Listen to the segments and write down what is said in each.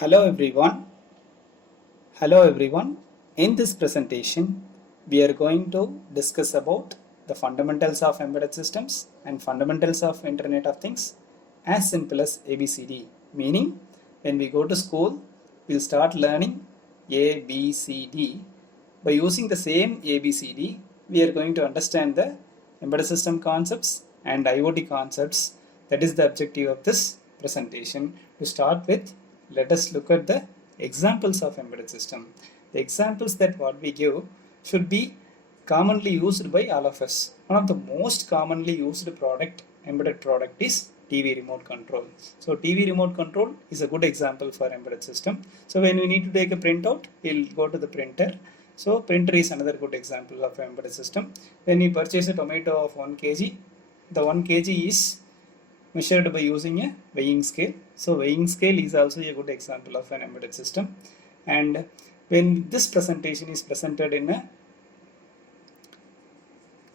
Hello everyone. Hello everyone. In this presentation, we are going to discuss about the fundamentals of embedded systems and fundamentals of Internet of Things as simple as ABCD. Meaning, when we go to school, we'll start learning ABCD. By using the same ABCD, we are going to understand the embedded system concepts and IoT concepts. That is the objective of this presentation. To start with, let us look at the examples of embedded system. The examples that what we give should be commonly used by all of us. One of the most commonly used embedded product is TV remote control. So TV remote control is a good example for embedded system. So when we need to take a printout, we'll go to the printer. So printer is another good example of embedded system. When you purchase a tomato of 1 kg, the 1 kg is measured by using a weighing scale. So weighing scale is also a good example of an embedded system. And when this presentation is presented in a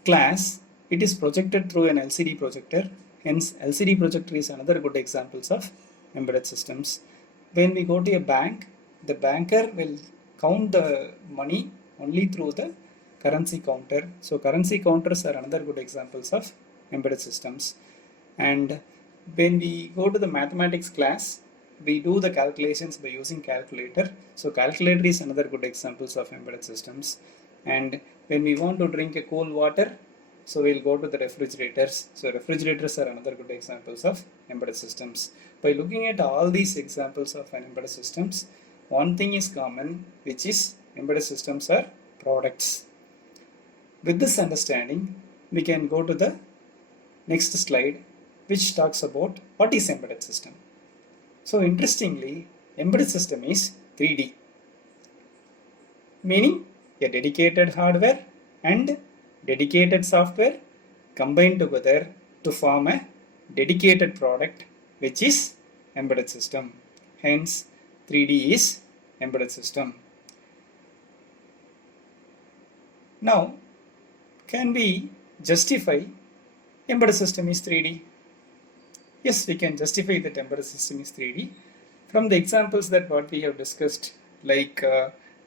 class, it is projected through an LCD projector. Hence, LCD projector is another good examples of embedded systems. When we go to a bank, the banker will count the money only through the currency counter. So currency counters are another good examples of embedded systems. And when we go to the mathematics class, we do the calculations by using calculator. So calculator is another good examples of embedded systems. And when we want to drink a cool water, so we'll go to the refrigerators. So refrigerators are another good examples of embedded systems. By looking at all these examples of an embedded systems, one thing is common, which is embedded systems are products. With this understanding, we can go to the next slide, which talks about what is embedded system. So interestingly, embedded system is 3D, meaning a dedicated hardware and dedicated software combined together to form a dedicated product, which is embedded system. Hence, 3D is embedded system. Now, can we justify embedded system is 3D? Yes, we can justify that embedded system is 3D from the examples that what we have discussed, like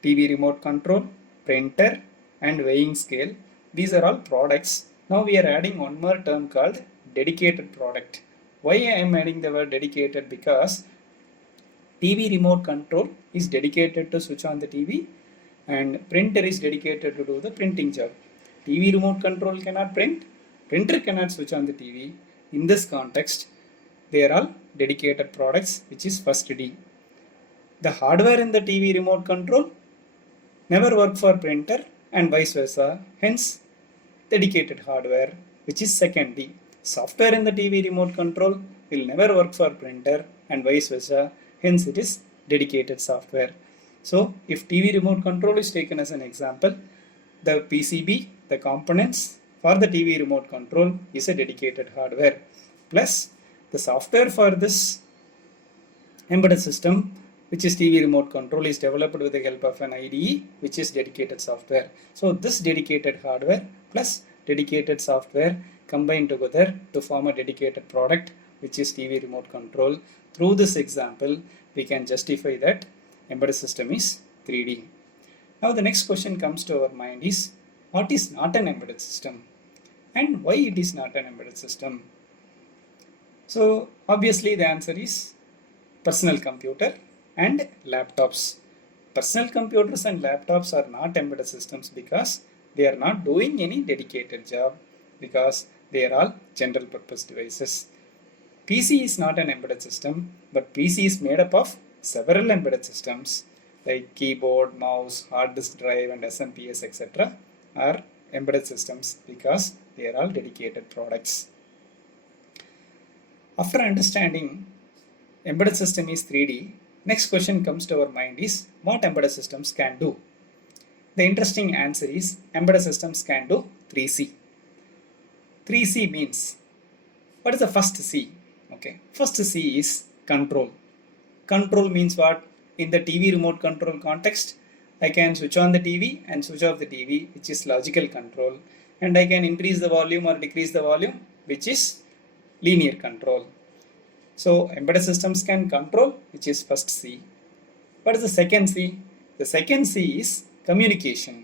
TV remote control, printer, and weighing scale. These are all products. Now we are adding one more term called dedicated product. Why I am adding the word dedicated? Because TV remote control is dedicated to switch on the TV, and printer is dedicated to do the printing job. TV remote control cannot print, printer cannot switch on the TV. In this context, they are all dedicated products, which is first D. The hardware in the TV remote control never work for printer and vice versa. Hence, dedicated hardware, which is second D. Software in the TV remote control will never work for printer and vice versa. Hence, it is dedicated software. So, if TV remote control is taken as an example, the PCB, the components for the TV remote control is a dedicated hardware. Plus, the software for this embedded system, which is TV remote control, is developed with the help of an IDE, which is dedicated software. So this dedicated hardware plus dedicated software combined together to form a dedicated product, which is TV remote control. Through this example, we can justify that embedded system is 3D. Now the next question comes to our mind is, what is not an embedded system and why it is not an embedded system? So obviously the answer is personal computer and laptops. Personal computers and laptops are not embedded systems because they are not doing any dedicated job, because they are all general purpose devices. PC is not an embedded system, but PC is made up of several embedded systems like keyboard, mouse, hard disk drive, and SMPS, etc. are embedded systems because they are all dedicated products. After understanding embedded system is 3D, next question comes to our mind is, what embedded systems can do? The interesting answer is, embedded systems can do 3C. 3C means, what is the first C? Okay, first C is control. Control means what? In the TV remote control context, I can switch on the TV and switch off the TV, which is logical control, and I can increase the volume or decrease the volume, which is linear control. So embedded systems can control, which is first C. What is the second C? The second C is communication.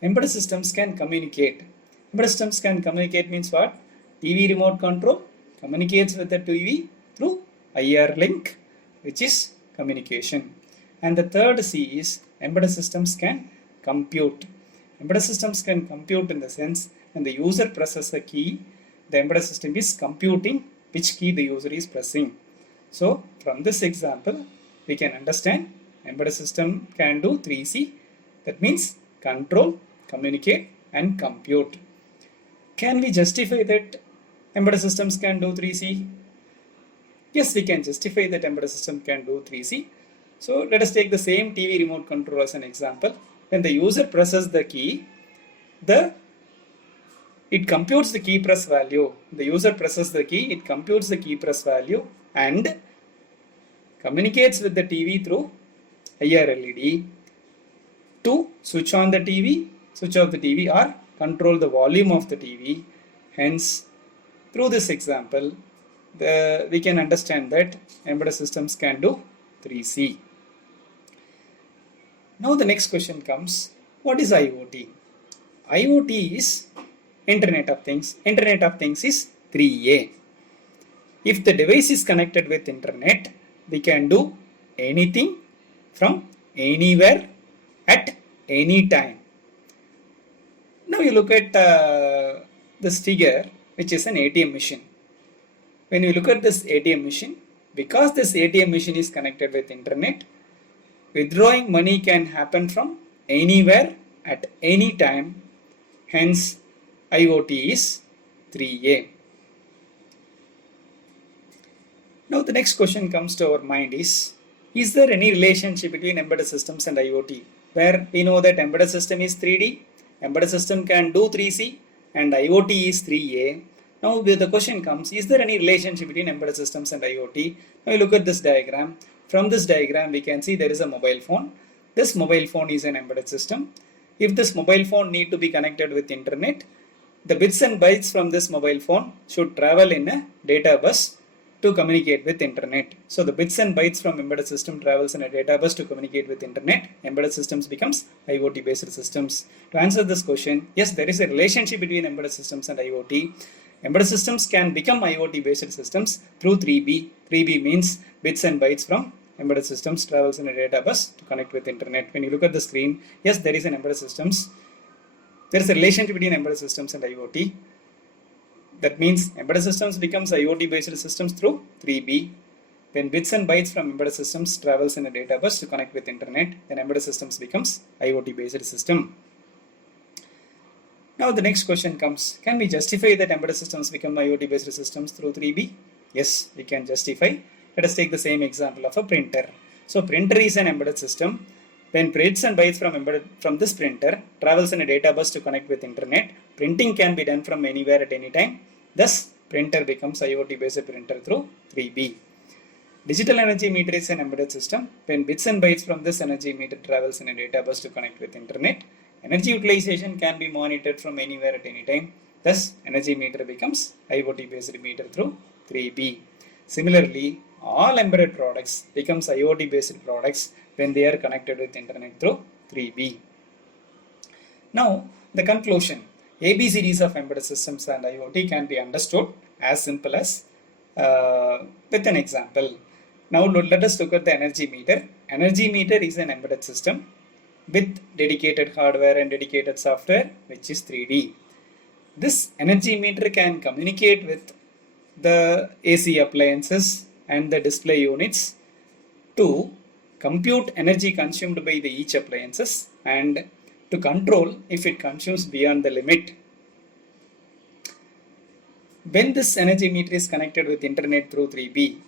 Embedded systems can communicate. Embedded systems can communicate means what? TV remote control communicates with the TV through IR link, which is communication. And the third C is embedded systems can compute. Embedded systems can compute in the sense when the user presses a key, the embedded system is computing which key the user is pressing. So from this example, we can understand embedded system can do 3C. That means control, communicate and compute. Can we justify that embedded systems can do 3C? Yes, we can justify that embedded system can do 3C. So let us take the same TV remote control as an example. When the user presses the key, it computes the key press value. The user presses the key, it computes the key press value and communicates with the TV through IR LED to switch on the TV, switch off the TV or control the volume of the TV. Hence, through this example, we can understand that embedded systems can do 3C. Now the next question comes, what is IoT? IoT is Internet of Things. Internet of Things is 3A. If the device is connected with internet, we can do anything from anywhere at any time. Now you look at this figure, which is an ATM machine. When you look at this ATM machine, because this ATM machine is connected with internet, withdrawing money can happen from anywhere at any time. Hence, IoT is 3A. Now the next question comes to our mind is there any relationship between embedded systems and IoT? Where we know that embedded system is 3D, embedded system can do 3C and IoT is 3A. Now the question comes, is there any relationship between embedded systems and IoT? Now you look at this diagram. From this diagram we can see there is a mobile phone. This mobile phone is an embedded system. If this mobile phone need to be connected with internet, the bits and bytes from this mobile phone should travel in a data bus to communicate with internet. So the bits and bytes from embedded system travels in a data bus to communicate with internet. Embedded systems becomes IoT based systems. To answer this question, yes, there is a relationship between embedded systems and IoT. Embedded systems can become IoT based systems through 3B. 3B means bits and bytes from embedded systems travels in a data bus to connect with internet. When you look at the screen, yes, there is an embedded systems. There is a relationship between embedded systems and IoT. That means embedded systems becomes IoT based systems through 3B. When bits and bytes from embedded systems travels in a data bus to connect with internet, then embedded systems becomes IoT based system. Now the next question comes, can we justify that embedded systems become IoT based systems through 3B? Yes, we can justify. Let us take the same example of a printer. So printer is an embedded system. When bits and bytes from this printer travels in a data bus to connect with internet, printing can be done from anywhere at any time. Thus, printer becomes IoT based printer through 3B. Digital energy meter is an embedded system. When bits and bytes from this energy meter travels in a data bus to connect with internet, energy utilization can be monitored from anywhere at any time. Thus, energy meter becomes IoT based meter through 3B. Similarly, all embedded products becomes IoT based products when they are connected with internet through 3B. Now, the conclusion. ABCDs of embedded systems and IoT can be understood as simple as with an example. Now let us look at the energy meter. Energy meter is an embedded system with dedicated hardware and dedicated software, which is 3D. This energy meter can communicate with the AC appliances and the display units to compute energy consumed by the each appliances and to control if it consumes beyond the limit. When this energy meter is connected with internet through 3B,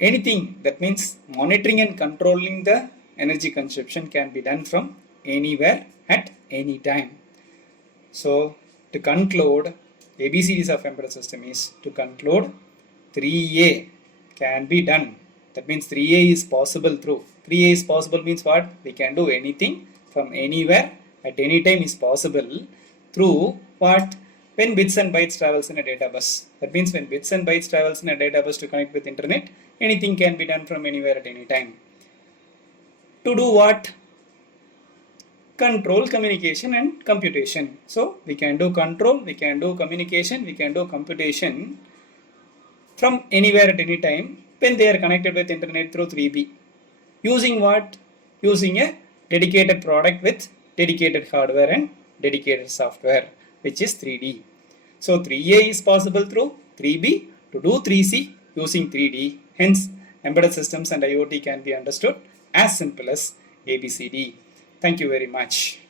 anything, that means monitoring and controlling the energy consumption, can be done from anywhere at any time. So to conclude, ABCDs of embedded system is to conclude 3A can be done. That means 3A is possible through. 3A is possible means what? We can do anything from anywhere at any time is possible through what? When bits and bytes travels in a data bus. That means when bits and bytes travels in a data bus to connect with internet, anything can be done from anywhere at any time. to do what? Control, communication and computation. So we can do control, we can do communication, we can do computation from anywhere at any time when they are connected with internet through 3B. Using what? Using a dedicated product with dedicated hardware and dedicated software, which is 3D. So 3A is possible through 3B to do 3C using 3D. Hence, embedded systems and IoT can be understood as simple as ABCD. Thank you very much.